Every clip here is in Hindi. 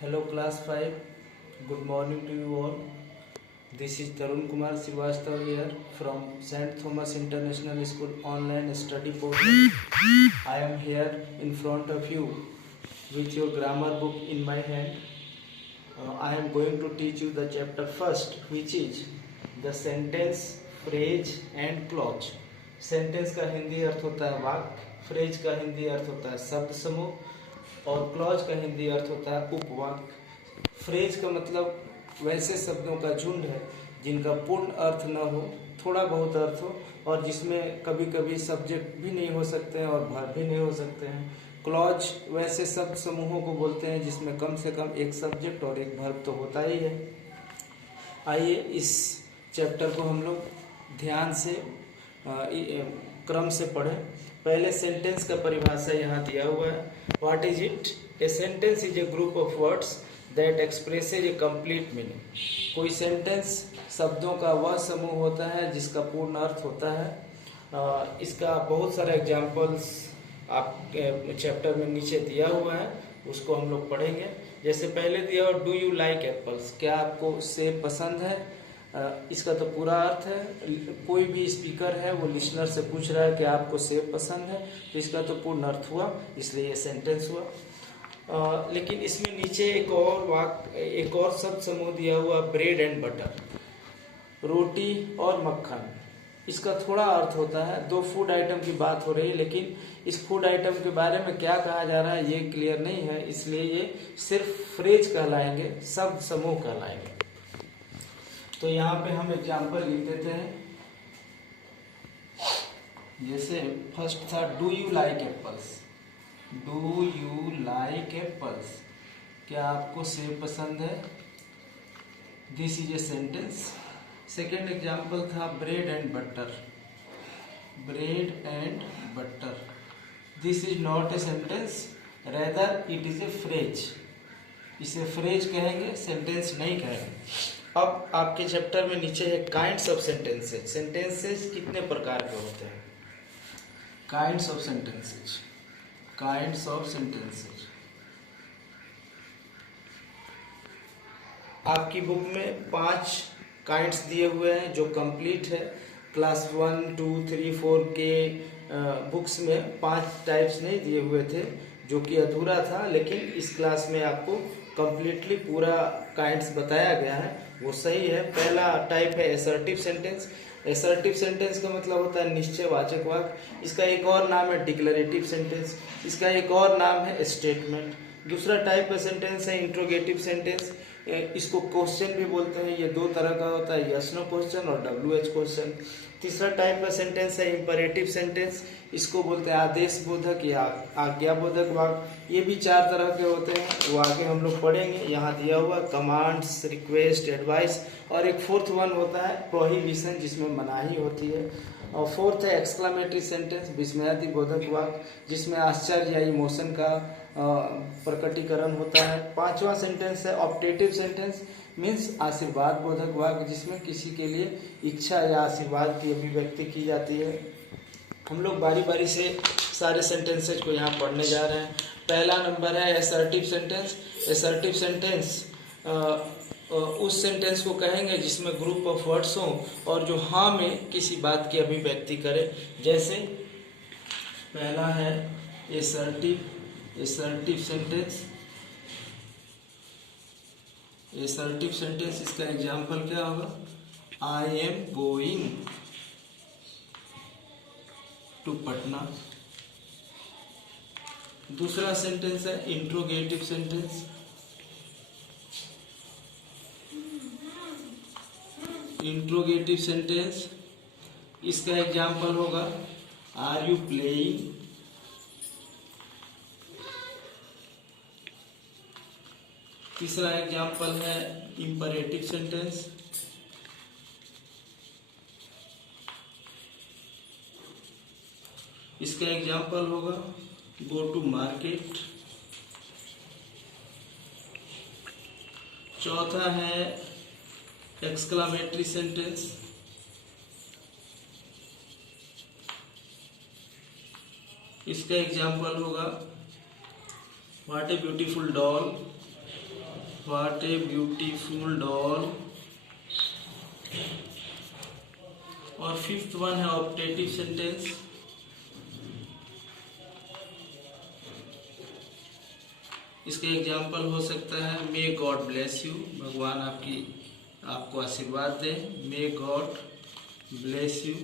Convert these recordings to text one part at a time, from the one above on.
Hello class 5, good morning to you all. This is Tarun Kumar Srivastava here from St. Thomas International School online study portal. I am here in front of you with your grammar book in my hand. I am going to teach you the chapter first, which is the sentence, phrase and clause. Sentence का हिंदी अर्थ होता है वाक्य, फ्रेज का हिंदी अर्थ होता है शब्द समूह और क्लॉज का हिंदी अर्थ होता है उपवाक्य। फ्रेज का मतलब वैसे शब्दों का झुंड है जिनका पूर्ण अर्थ न हो, थोड़ा बहुत अर्थ हो और जिसमें कभी कभी सब्जेक्ट भी नहीं हो सकते हैं और वर्ब भी नहीं हो सकते हैं। क्लॉज वैसे शब्द समूहों को बोलते हैं जिसमें कम से कम एक सब्जेक्ट और एक वर्ब तो होता ही है। आइए इस चैप्टर को हम लोग ध्यान से क्रम से पढ़ें। पहले सेंटेंस का परिभाषा यहाँ दिया हुआ है। What is it? A sentence is a group of words that expresses A complete meaning. कोई सेंटेंस शब्दों का वह समूह होता है जिसका पूर्ण अर्थ होता है। इसका बहुत सारे एग्जाम्पल्स आपके चैप्टर में नीचे दिया हुआ है, उसको हम लोग पढ़ेंगे। जैसे पहले दिया हो, डू यू लाइक एप्पल्स? क्या आपको सेब पसंद है? इसका तो पूरा अर्थ है, कोई भी स्पीकर है वो लिसनर से पूछ रहा है कि आपको सेब पसंद है, तो इसका तो पूर्ण अर्थ हुआ, इसलिए ये सेंटेंस हुआ। लेकिन इसमें नीचे एक और शब्द समूह दिया हुआ, ब्रेड एंड बटर, रोटी और मक्खन। इसका थोड़ा अर्थ होता है, दो फूड आइटम की बात हो रही है, लेकिन इस फूड आइटम के बारे में क्या कहा जा रहा है ये क्लियर नहीं है, इसलिए ये सिर्फ फ्रेज कहलाएंगे, शब्द समूह कहलाएंगे। तो यहाँ पे हम एग्जाम्पल लिख देते हैं। जैसे फर्स्ट था, do you like apples? Do you like apples? क्या आपको सेब पसंद है? This is a sentence. Second example था, bread and butter. Bread and butter, this is not a sentence, rather it is a phrase. इसे फ्रेज कहेंगे, सेंटेंस नहीं कहेंगे। अब आपके चैप्टर में नीचे है काइंड्स ऑफ सेंटेंसेज। सेंटेंसेज कितने प्रकार के होते हैं? Kinds of sentences, kinds of sentences. आपकी बुक में 5 काइंड्स दिए हुए हैं जो कंप्लीट है। क्लास 1, 2, 3, 4 के बुक्स में 5 टाइप्स नहीं दिए हुए थे, जो कि अधूरा था, लेकिन इस क्लास में आपको कंप्लीटली पूरा काइंड्स बताया गया है, वो सही है। पहला टाइप है असर्टिव सेंटेंस। असर्टिव सेंटेंस का मतलब होता है निश्चयवाचक वाक्य। इसका एक और नाम है डिक्लेरेटिव सेंटेंस, इसका एक और नाम है स्टेटमेंट। दूसरा टाइप का सेंटेंस है इंट्रोगेटिव सेंटेंस। इसको क्वेश्चन भी बोलते हैं, ये 2 तरह का होता है, यस नो क्वेश्चन और WH क्वेश्चन। तीसरा टाइप का सेंटेंस है इंपरेटिव सेंटेंस, इसको बोलते हैं आदेश बोधक या आज्ञा बोधक वाक्य। ये भी 4 तरह के होते हैं, वो आगे हम लोग पढ़ेंगे। यहाँ दिया हुआ कमांड्स, रिक्वेस्ट, एडवाइस, और एक 4th वन होता है प्रोहिबिशन, जिसमें मनाही होती है। और 4th है एक्सक्लामेटरी सेंटेंस, विस्मयादि बोधक वाक्य, जिसमें आश्चर्य या इमोशन का प्रकटीकरण होता है। 5वां सेंटेंस है ऑप्टेटिव सेंटेंस, मीन्स आशीर्वाद बोधक वाक्य, जिसमें किसी के लिए इच्छा या आशीर्वाद की अभिव्यक्ति की जाती है। हम लोग बारी बारी से सारे सेंटेंसेज को यहाँ पढ़ने जा रहे हैं। पहला नंबर है असर्टिव सेंटेंस। असर्टिव सेंटेंस उस सेंटेंस को कहेंगे जिसमें ग्रुप ऑफ वर्ड्स हों और जो हाँ में किसी बात की अभिव्यक्ति करे। जैसे पहला है असर्टिव सेंटेंस। असर्टिव सेंटेंस, इसका एग्जाम्पल क्या होगा? I am going to Patna. दूसरा सेंटेंस है इंट्रोगेटिव सेंटेंस। इंट्रोगेटिव सेंटेंस, इसका एग्जाम्पल होगा आर यू प्लेइंग। तीसरा एग्जाम्पल है इंपरेटिव सेंटेंस। इसका एग्जाम्पल होगा गो टू मार्केट। चौथा है एक्सक्लामेटरी सेंटेंस। इसका एग्जाम्पल होगा what a beautiful doll. What a beautiful doll. और फिफ्थ वन है ऑप्टेटिव सेंटेंस। इसका एग्जाम्पल हो सकता है मे गॉड ब्लेस यू, भगवान आपको आशीर्वाद दे। May God bless you.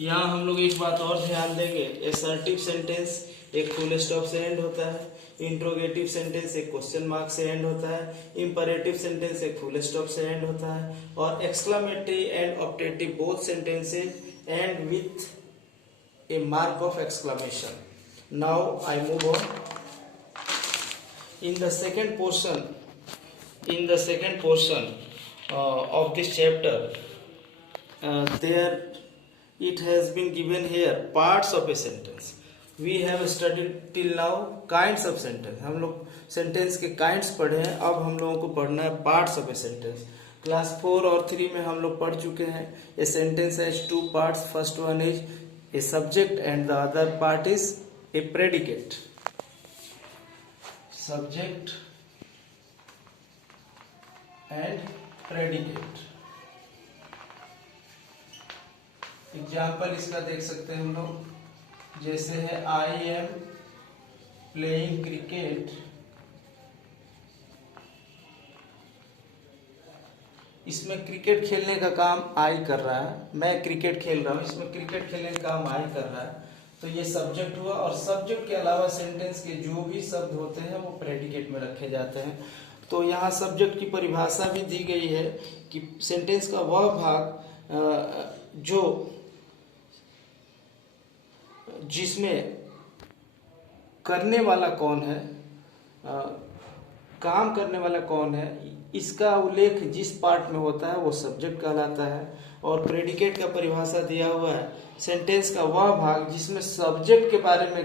यहाँ हम लोग एक बात और ध्यान देंगे, असर्टिव सेंटेंस एक फुल स्टॉप से एंड होता है, इंट्रोगेटिव सेंटेंस एक क्वेश्चन मार्क से एंड होता है, इंपरेटिव सेंटेंस एक फुल स्टॉप से एंड होता है, और exclamatory and optative both sentences end with a mark of exclamation. Now I move on. In the second portion of this chapter, there it has been given here parts of a sentence. We have studied till now kinds of sentence. हम लोग सेंटेंस के काइंड्स पढ़े हैं, अब हम लोगों को पढ़ना है parts of a sentence. Class 4 और 3 में हम लोग पढ़ चुके हैं a sentence has two parts. First one is a subject and the other part is a predicate. Subject and predicate. Example इसका देख सकते हैं हम लोग, जैसे है आई एम प्लेइंग क्रिकेट। इसमें क्रिकेट खेलने का काम आई कर रहा है, मैं क्रिकेट खेल रहा हूं, इसमें क्रिकेट खेलने का काम आई कर रहा है, तो ये सब्जेक्ट हुआ। और सब्जेक्ट के अलावा सेंटेंस के जो भी शब्द होते हैं वो प्रेडिकेट में रखे जाते हैं। तो यहाँ सब्जेक्ट की परिभाषा भी दी गई है कि सेंटेंस का वह भाग जो जिसमें करने वाला कौन है, काम करने वाला कौन है, इसका उल्लेख जिस पार्ट में होता है वो सब्जेक्ट कहलाता है। और प्रेडिकेट का परिभाषा दिया हुआ है, सेंटेंस का वह भाग जिसमें सब्जेक्ट के बारे में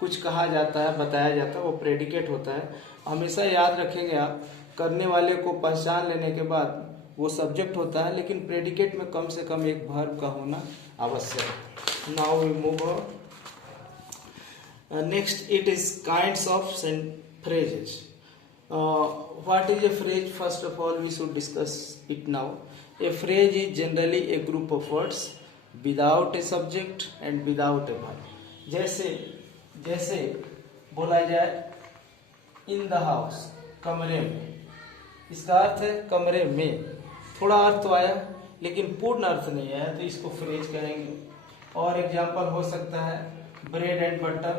कुछ कहा जाता है, बताया जाता है, वो प्रेडिकेट होता है। हमेशा याद रखेंगे आप, करने वाले को पहचान लेने के बाद वो सब्जेक्ट होता है, लेकिन प्रेडिकेट में कम से कम एक वर्ब का होना आवश्यक है। Now we move on. Next it is kinds of phrases. What is a phrase? First of all, we should discuss it now. A phrase is generally a group of words without a subject and without a verb. जैसे बोला जाए in the house, कमरे में, इसका अर्थ है कमरे में। थोड़ा अर्थ तो आया लेकिन पूर्ण अर्थ नहीं आया, तो इसको फ्रेज कहेंगे। और एग्जाम्पल हो सकता है ब्रेड एंड बटर,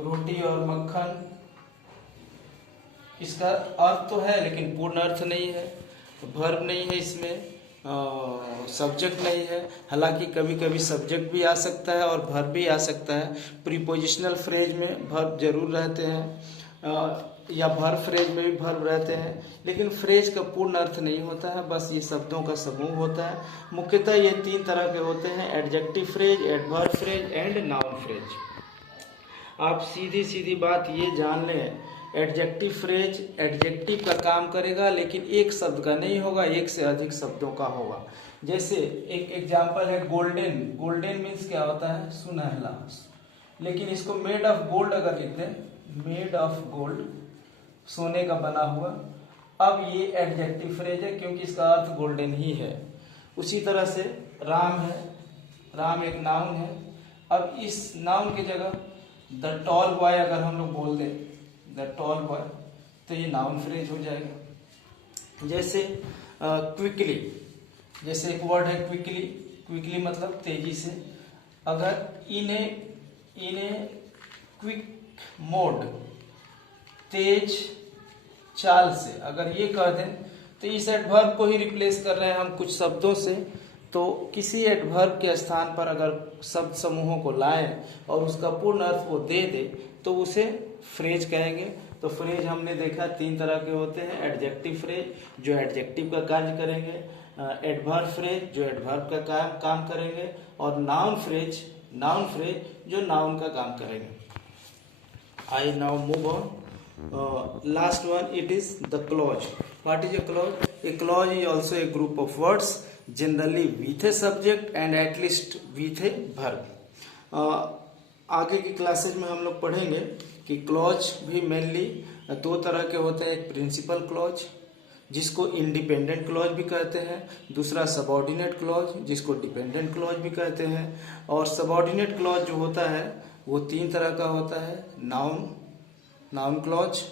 रोटी और मक्खन। इसका अर्थ तो है लेकिन पूर्ण अर्थ नहीं है, वर्ब नहीं है इसमें, सब्जेक्ट नहीं है। हालांकि कभी कभी सब्जेक्ट भी आ सकता है और वर्ब भी आ सकता है। प्रीपोजिशनल फ्रेज में वर्ब जरूर रहते हैं या वर्ब फ्रेज में भी वर्ब रहते हैं, लेकिन फ्रेज का पूर्ण अर्थ नहीं होता है, बस ये शब्दों का समूह होता है। मुख्यतः ये 3 तरह के होते हैं, adjective phrase, adverb phrase and noun phrase. आप सीधी बात ये जान लें, एडजेक्टिव फ्रेज एडजेक्टिव का काम करेगा लेकिन एक शब्द का नहीं होगा, एक से अधिक शब्दों का होगा। जैसे एक एग्जांपल है गोल्डन। गोल्डन मीन्स क्या होता है? सुनहला। लेकिन इसको मेड ऑफ गोल्ड अगर लिख दें, मेड ऑफ गोल्ड, सोने का बना हुआ, अब ये एडजेक्टिव फ्रेज है क्योंकि इसका अर्थ गोल्डन ही है। उसी तरह से राम है, राम एक नाउन है। अब इस नाउन की जगह द टॉल बॉय अगर हम लोग बोल दें, द टॉल बॉय, तो ये नाउन फ्रेज हो जाएगा। जैसे क्विकली, जैसे एक वर्ड है क्विकली, क्विकली मतलब तेजी से। अगर इन ए क्विक मोड, तेज चाल से, अगर ये कह दें तो इस एडवर्ब को ही रिप्लेस कर रहे हैं हम कुछ शब्दों से। तो किसी एडवर्ब के स्थान पर अगर शब्द समूहों को लाएं और उसका पूर्ण अर्थ वो दे दे तो उसे फ्रेज कहेंगे। तो फ्रेज हमने देखा 3 तरह के होते हैं, एडजेक्टिव फ्रेज जो एडजेक्टिव का कार्य करेंगे, एडवर्ब फ्रेज जो एडवर्ब का काम करेंगे, और नाउन फ्रेज जो नाउन का काम करेंगे। I now move on. Last one, it is the clause. What is a clause? A clause is also a group of words generally with a subject and at least with a verb. आगे की क्लासेज में हम लोग पढ़ेंगे कि क्लॉज भी मेनली दो तरह के होते हैं। एक प्रिंसिपल क्लॉज जिसको इंडिपेंडेंट क्लॉज भी कहते हैं, दूसरा सबऑर्डिनेट क्लॉज जिसको डिपेंडेंट क्लॉज भी कहते हैं। और सबऑर्डिनेट क्लॉज जो होता है वो तीन तरह का होता है, नाउन क्लॉज,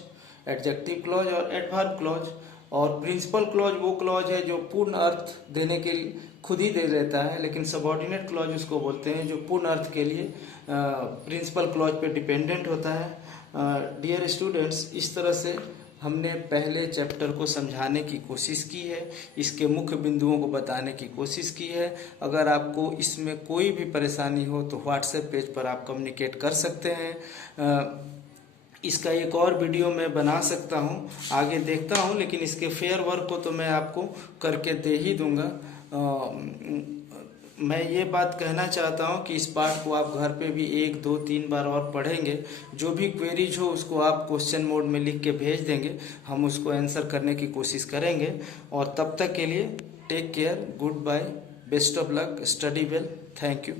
एडजेक्टिव क्लॉज और एडवर्ब क्लॉज। और प्रिंसिपल क्लॉज वो क्लॉज है जो पूर्ण अर्थ देने के लिए खुद ही दे देता है, लेकिन सबऑर्डिनेट क्लॉज उसको बोलते हैं जो पूर्ण अर्थ के लिए प्रिंसिपल क्लॉज पे डिपेंडेंट होता है। डियर स्टूडेंट्स, इस तरह से हमने पहले चैप्टर को समझाने की कोशिश की है, इसके मुख्य बिंदुओं को बताने की कोशिश की है। अगर आपको इसमें कोई भी परेशानी हो तो व्हाट्सएप पेज पर आप कम्युनिकेट कर सकते हैं। इसका एक और वीडियो मैं बना सकता हूँ, आगे देखता हूँ, लेकिन इसके फेयर वर्क को तो मैं आपको करके दे ही दूंगा। मैं ये बात कहना चाहता हूँ कि इस पार्ट को आप घर पे भी 1, 2, 3 बार और पढ़ेंगे। जो भी क्वेरीज हो उसको आप क्वेश्चन मोड में लिख के भेज देंगे, हम उसको आंसर करने की कोशिश करेंगे। और तब तक के लिए take care, good bye, best of luck, study well, thank you.